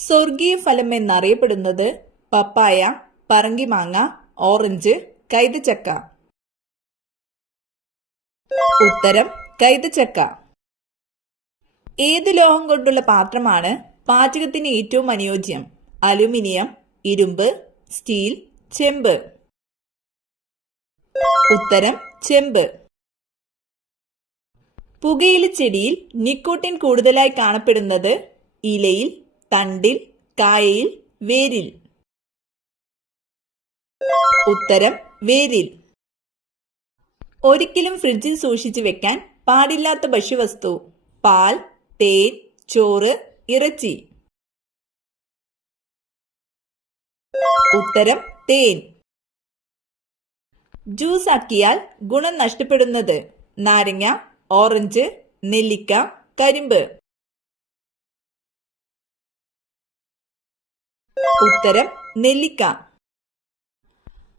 സ്വർഗീയ ഫലം എന്നറിയപ്പെടുന്നത് പപ്പായ, പറങ്കിമാങ്ങ, ഓറഞ്ച്, കൈതച്ചക്ക. ഉത്തരം കൈതച്ചക്ക. ഏത് ലോഹം കൊണ്ടുള്ള പാത്രമാണ് പാചകത്തിന് ഏറ്റവും അനുയോജ്യം? അലുമിനിയം, ഇരുമ്പ്, സ്റ്റീൽ, ചെമ്പ്. ഉത്തരം ചെമ്പ്. പുകയില ചെടിയിൽ നിക്കോട്ടിൻ കൂടുതലായി കാണപ്പെടുന്നത് ഇലയിൽ, തണ്ടിൽ, കായയിൽ, വേരിൽ. ഉത്തരം വേരിൽ. ഒരിക്കലും ഫ്രിഡ്ജിൽ സൂക്ഷിച്ചു വെക്കാൻ പാടില്ലാത്ത ഭക്ഷ്യവസ്തു: പാൽ, തേൻ, ചോറ്, ഇറച്ചി. ഉത്തരം തേൻ. ജ്യൂസ് ആക്കിയാൽ ഗുണം നഷ്ടപ്പെടുന്നത്: നാരങ്ങ, ഓറഞ്ച്, നെല്ലിക്ക, കരിമ്പ്. ഉത്തരം നെല്ലിക്ക.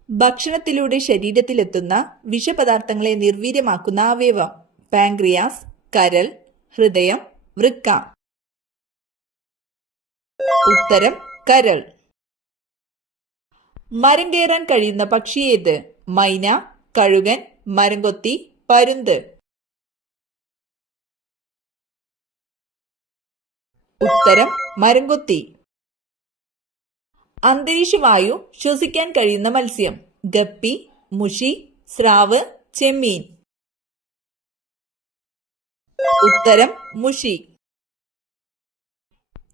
ഭക്ഷണത്തിലൂടെ ശരീരത്തിലെത്തുന്ന വിഷപദാർത്ഥങ്ങളെ നിർവീര്യമാക്കുന്ന അവയവം: പാൻക്രിയാസ്, കരൾ, ഹൃദയം, വൃക്ക. ഉത്തരം കരൾ. മരം കയറാൻ കഴിയുന്ന പക്ഷി ഏത്? മൈന, കഴുകൻ, മരംകൊത്തി, പരുന്ത്. ഉത്തരം മരംകൊത്തി. അന്തരീക്ഷവായു ശ്വസിക്കാൻ കഴിയുന്ന മത്സ്യം: ഗപ്പി, മുഷി, സ്രാവ്, ചെമ്മീൻ. ഉത്തരം മുഷി.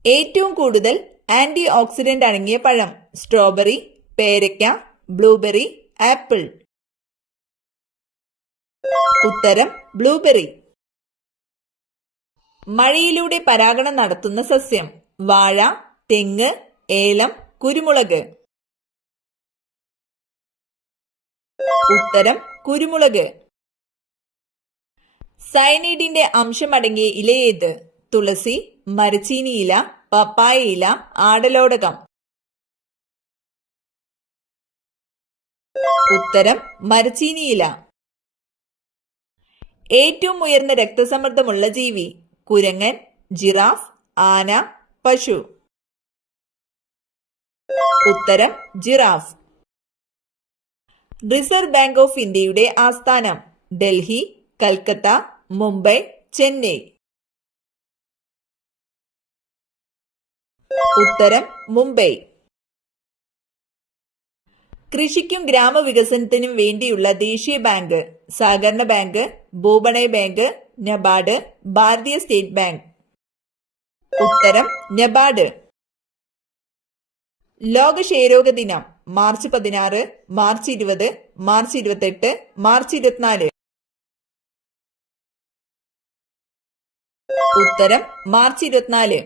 ഏറ്റവും കൂടുതൽ ആന്റി ഓക്സിഡന്റ് അടങ്ങിയ പഴം: സ്ട്രോബെറി, പേരയ്ക്ക, ബ്ലൂബെറി, ആപ്പിൾ. ഉത്തരം ബ്ലൂബെറി. മഴയിലൂടെ പരാഗണം നടത്തുന്ന സസ്യം: വാഴ, തെങ്ങ്, ഏലം, കുരുമുളക്. ഉത്തരം കുരുമുളക്. സയനൈഡിന്റെ അംശമടങ്ങിയ ഇല ഏത്? തുളസി, മരച്ചീനി ഇല, പപ്പായ ഇല, ആടലോടകം. ഉത്തരം മരച്ചീനി ഇല. ഏറ്റവും ഉയർന്ന രക്തസമ്മർദ്ദമുള്ള ജീവി: കുരങ്ങൻ, ജിറാഫ്, ആന, പശു. ഉത്തരം ജിറാഫ്. റിസർവ് ബാങ്ക് ഓഫ് ഇന്ത്യയുടെ ആസ്ഥാനം: ഡൽഹി, കൽക്കത്ത, മുംബൈ, ചെന്നൈ. ഉത്തരം മുംബൈ. കൃഷിക്കും ഗ്രാമവികസനത്തിനും വേണ്ടിയുള്ള ദേശീയ ബാങ്ക്: സഹകരണ ബാങ്ക്, ഭൂപണയ ബാങ്ക്, നബാർഡ്, ഭാരതീയ സ്റ്റേറ്റ് ബാങ്ക്. ഉത്തരം നബാർഡ്. ലോക ക്ഷയരോഗ ദിനം: മാർച്ച് 16, മാർച്ച് 20, മാർച്ച് 28, മാർച്ച് 24. ഉത്തരം മാർച്ച് 24.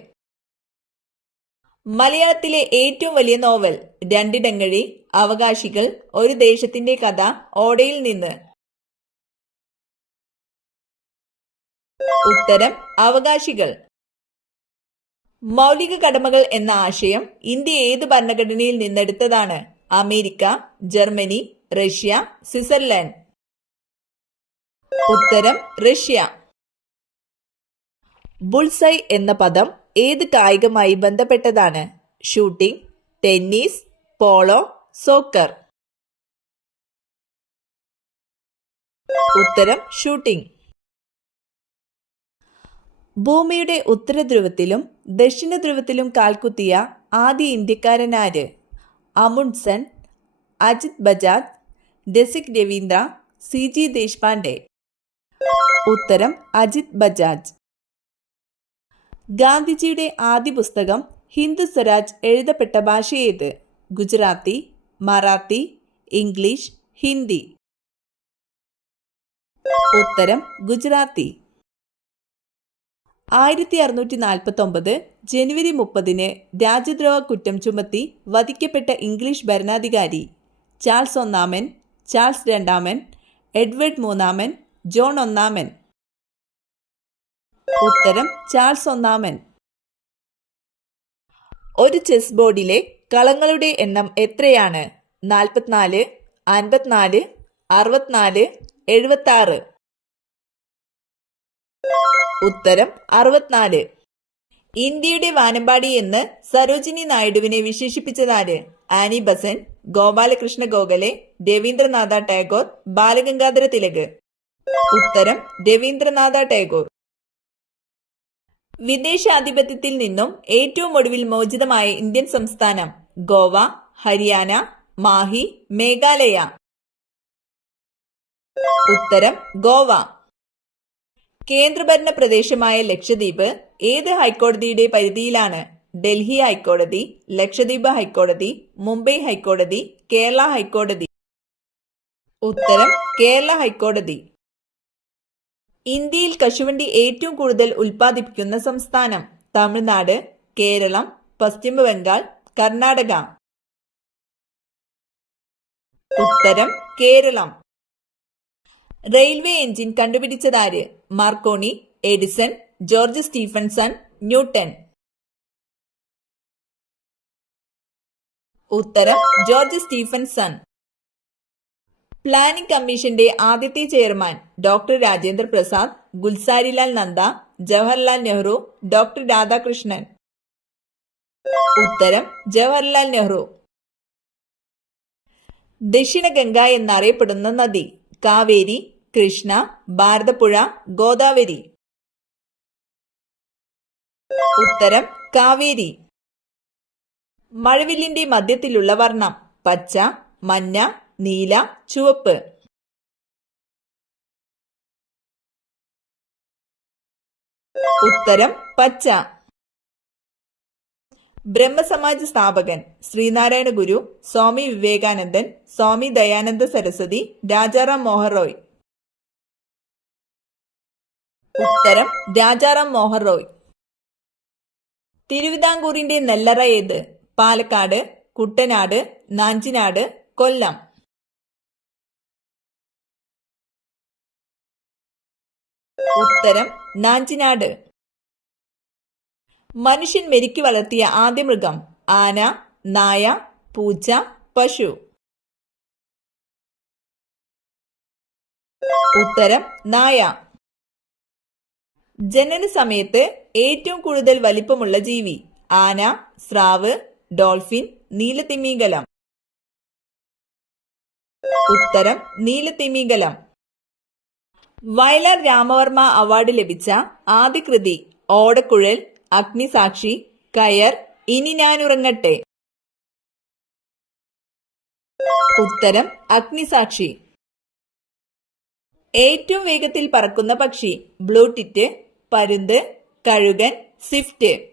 മലയാളത്തിലെ ഏറ്റവും വലിയ നോവൽ: രണ്ടിടങ്ങഴി, അവകാശികൾ, ഒരു ദേശത്തിന്റെ കഥ, ഓടയിൽ നിന്ന്. ഉത്തരം അവകാശികൾ. മൗലിക കടമകൾ എന്ന ആശയം ഇന്ത്യ ഏത് ഭരണഘടനയിൽ നിന്നെടുത്തതാണ്? America, Germany, Russia, Switzerland. ഉത്തരം റഷ്യ. ബുൾസൈ എന്ന പദം ഏത് കായികമായി ബന്ധപ്പെട്ടതാണ്? Shooting, tennis, polo, soccer. ഉത്തരം ഷൂട്ടിംഗ്. ഭൂമിയുടെ ഉത്തരധ്രുവത്തിലും ദക്ഷിണ ധ്രുവത്തിലും കാൽകുത്തിയ ആദ്യ ഇന്ത്യക്കാരനാര്? അമുണ്ട്സൺ, അജിത് ബജാജ്, ഡെസിക് രവീന്ദ്ര, CG ദേശ്പാണ്ഡെ. ഉത്തരം അജിത് ബജാജ്. ഗാന്ധിജിയുടെ ആദ്യ പുസ്തകം ഹിന്ദു സ്വരാജ് എഴുതപ്പെട്ട ഭാഷ ഏത്? ഗുജറാത്തി, മറാത്തി, ഇംഗ്ലീഷ്, ഹിന്ദി. ഉത്തരം ഗുജറാത്തി. 1649 ജനുവരി 30 രാജ്യദ്രോഹ കുറ്റം ചുമത്തി വധിക്കപ്പെട്ട ഇംഗ്ലീഷ് ഭരണാധികാരി: ചാൾസ് ഒന്നാമൻ, ചാൾസ് രണ്ടാമൻ, എഡ്വേർഡ് മൂന്നാമൻ, ജോൺ ഒന്നാമൻ. ഉത്തരം ചാൾസ് ഒന്നാമൻ. ഒരു ചെസ് ബോർഡിലെ കളങ്ങളുടെ എണ്ണം എത്രയാണ്? 44, 54, 64, 76. ഉത്തരം 64. ഇന്ത്യയുടെ വാനമ്പാടി എന്ന് സരോജിനി നായിഡുവിനെ വിശേഷിപ്പിച്ചതാര്? Annie Besant, Gopalakrishna Gokhale, Rabindranath Tagore, Balagangadhara Tilak. ഉത്തരം രവീന്ദ്രനാഥ ടാഗോർ. വിദേശാധിപത്യത്തിൽ നിന്നും ഏറ്റവും ഒടുവിൽ മോചിതമായ ഇന്ത്യൻ സംസ്ഥാനം? ഗോവ, ഹരിയാന, മാഹി, മേഘാലയ. ഉത്തരം ഗോവ. കേന്ദ്രഭരണ പ്രദേശമായ ലക്ഷദ്വീപ് ഏത് ഹൈക്കോടതിയുടെ പരിധിയിലാണ്? ഡൽഹി ഹൈക്കോടതി, ലക്ഷദ്വീപ് ഹൈക്കോടതി, മുംബൈ ഹൈക്കോടതി, കേരള ഹൈക്കോടതി. ഉത്തരം കേരള ഹൈക്കോടതി. ഇന്ത്യയിൽ കശുവണ്ടി ഏറ്റവും കൂടുതൽ ഉൽപ്പാദിപ്പിക്കുന്ന സംസ്ഥാനം? തമിഴ്നാട്, കേരളം, പശ്ചിമ ബംഗാൾ, കർണാടക. ഉത്തരം കേരളം. റെയിൽവേ എഞ്ചിൻ കണ്ടുപിടിച്ചതാര്? Marconi, Edison, George Stephenson, Newton. ഉത്തരം ജോർജ് സ്റ്റീഫൻസൺ. പ്ലാനിംഗ് കമ്മീഷന്റെ ആദ്യത്തെ chairman? Doctor Rajendra Prasad, Gulzarilal Nanda, Jawaharlal Nehru, doctor Radhakrishnan. ഉത്തരം ജവഹർലാൽ നെഹ്റു. ദക്ഷിണ ഗംഗ എന്നറിയപ്പെടുന്ന നദി? കാവേരി, കൃഷ്ണ, ഭാരതപ്പുഴ, ഗോദാവരി. ഉത്തരം കാവേരി. മഴവില്ലിന്റെ മധ്യത്തിലുള്ള വർണ്ണം? പച്ച, മഞ്ഞ, നീല, ചുവപ്പ്. ഉത്തരം പച്ച. ബ്രഹ്മസമാജ് സ്ഥാപകൻ? ശ്രീനാരായണ ഗുരു, സ്വാമി വിവേകാനന്ദൻ, സ്വാമി ദയാനന്ദ സരസ്വതി, രാജാറാം മോഹൻ റോയ്. ഉത്തരം രാജാറാം മോഹൻ റോയ്. തിരുവിതാംകൂറിന്റെ നെല്ലറ ഏത്? പാലക്കാട്, കുട്ടനാട്, നാഞ്ചിനാട്, കൊല്ലം. ഉത്തരം നാഞ്ചിനാട്. മനുഷ്യൻ മെരുക്കി വളർത്തിയ ആദ്യ മൃഗം? ആന, നായ, പൂച്ച, പശു. ഉത്തരം നായ. ജനന സമയത്ത് ഏറ്റവും കൂടുതൽ വലിപ്പമുള്ള ജീവി? ആന, സ്രാവ്, ഡോൾഫിൻ, നീലത്തിമിംഗലം. ഉത്തരം നീലത്തിമിംഗലം. വയലാർ രാമവർമ്മ അവാർഡ് ലഭിച്ച ആദ്യ കൃതി? ഓടക്കുഴൽ, അഗ്നിസാക്ഷി, കയർ, ഇനി ഞാനുറങ്ങട്ടെ. ഉത്തരം അഗ്നിസാക്ഷി. ഏറ്റവും വേഗത്തിൽ പറക്കുന്ന പക്ഷി? ബ്ലൂടിറ്റ്, പരുന്ത്, കഴുകൻ, സ്വിഫ്റ്റ്.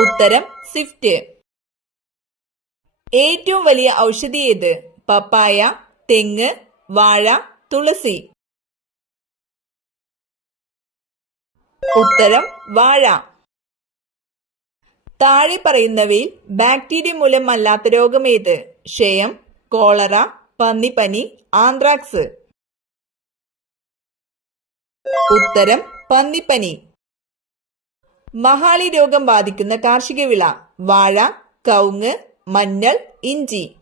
ഉത്തരം സ്വിഫ്റ്റ്. ഏറ്റവും വലിയ ഔഷധി ഏത്? പപ്പായ, തെങ്ങ്, വാഴ, തുളസി. ഉത്തരം വാഴ. താഴെ പറയുന്നവയിൽ ബാക്ടീരിയ മൂലമല്ലാത്ത രോഗം ഏത്? ക്ഷയം, കോളറ, പന്നിപ്പനി, ആന്ത്രാക്സ്. ഉത്തരം പന്നിപ്പനി. മഹാളി രോഗം ബാധിക്കുന്ന കാർഷിക വിള? വാഴ, കവുങ്ങ്, മഞ്ഞൾ, ഇഞ്ചി.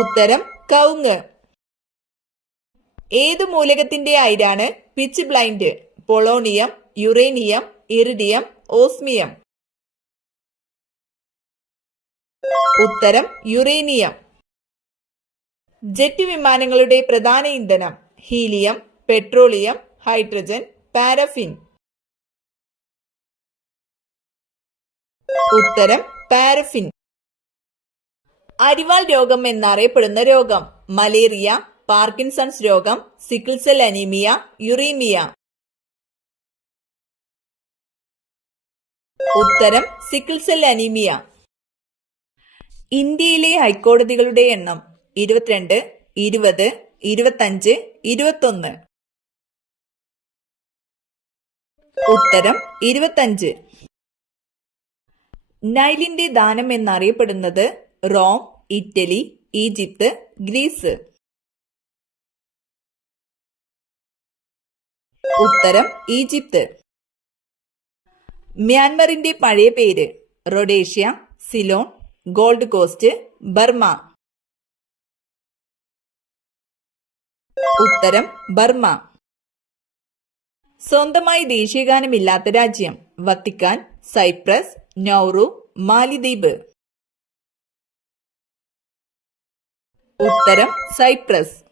ഉത്തരം കവുങ്ങ്. ഏതു മൂലകത്തിന്റെ അയിരാണ് pitchblende? Polonium, uranium, iridium, osmium. ഉത്തരം യുറേനിയം. ജെറ്റ് വിമാനങ്ങളുടെ പ്രധാന ഇന്ധനം? Helium, petroleum, hydrogen, paraffin. ഉത്തരം പാരഫിൻ. അരിവാൾ രോഗം എന്നറിയപ്പെടുന്ന രോഗം? മലേറിയ, പാർക്കിൻസൺസ് രോഗം, സിക്കിൾ സെൽ അനീമിയ, യുറീമിയ. ഉത്തരം സിക്കിൾ സെൽ അനീമിയ. ഇന്ത്യയിലെ ഹൈക്കോടതികളുടെ എണ്ണം? 22, 20, 25, 21. ഉത്തരം 25. നൈലിന്റെ ദാനം എന്നറിയപ്പെടുന്നത്? Rome, Italy, Egypt, Greece. ഉത്തരം ഈജിപ്ത്. മ്യാൻമറിന്റെ പഴയ പേര്? Rhodesia, Ceylon, Gold Coast, Burma. ഉത്തരം ബർമ്മ. സ്വന്തമായി ദേശീയഗാനമില്ലാത്ത രാജ്യം? വത്തിക്കാൻ, സൈപ്രസ്, നൗറു, മാലിദ്വീപ്. ഉത്തരം സൈപ്രസ്.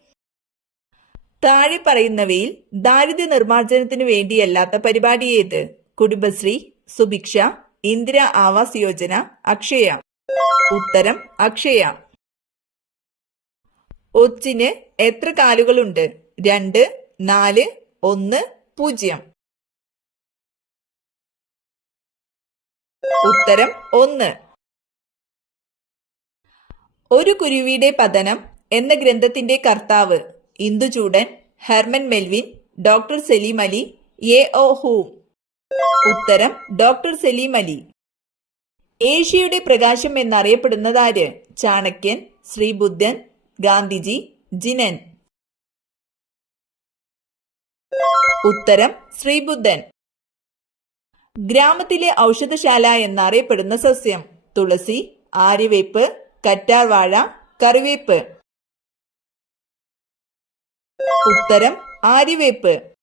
താഴെ പറയുന്നവയിൽ ദാരിദ്ര്യ നിർമ്മാർജ്ജനത്തിനു വേണ്ടിയല്ലാത്ത പരിപാടി ഏത്? കുടുംബശ്രീ, സുഭിക്ഷ, ഇന്ദിര ആവാസ് യോജന, അക്ഷയ. ഉത്തരം അക്ഷയ. ഒച്ചിന് എത്ര കാലുകളുണ്ട്? 2, 4, 1, 0. ഉത്തരം 1. ഒരു കുരുവിയുടെ പതനം എന്ന ഗ്രന്ഥത്തിന്റെ കർത്താവ്? Induchoodan, Herman Melvin, doctor Salim Ali, A O. Hume. ഉത്തരം ഡോക്ടർ സലീം അലി. ഏഷ്യയുടെ പ്രകാശം എന്നറിയപ്പെടുന്നതാര്? ചാണക്യൻ, ശ്രീബുദ്ധൻ, ഗാന്ധിജി, ജിനൻ. ഉത്തരം ശ്രീബുദ്ധൻ. ഗ്രാമത്തിലെ ഔഷധശാല എന്നറിയപ്പെടുന്ന സസ്യം? തുളസി, ആര്യവേപ്പ്, കറ്റാർവാഴ, കറിവേപ്പ്. ഉത്തരം ആര്യവേപ്പ്.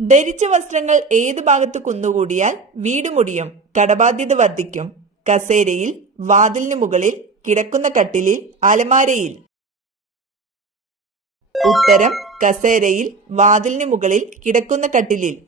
ധരിച്ച വസ്ത്രങ്ങൾ ഏത് ഭാഗത്ത് കുന്നുകൂടിയാൽ വീട് മുടിയും, കടബാധ്യത വർദ്ധിക്കും? കസേരയിൽ, വാതിലിന് മുകളിൽ, കിടക്കുന്ന കട്ടിലിൽ, അലമാരയിൽ. ഉത്തരം കസേരയിൽ, വാതിലിന് മുകളിൽ, കിടക്കുന്ന കട്ടിലിൽ.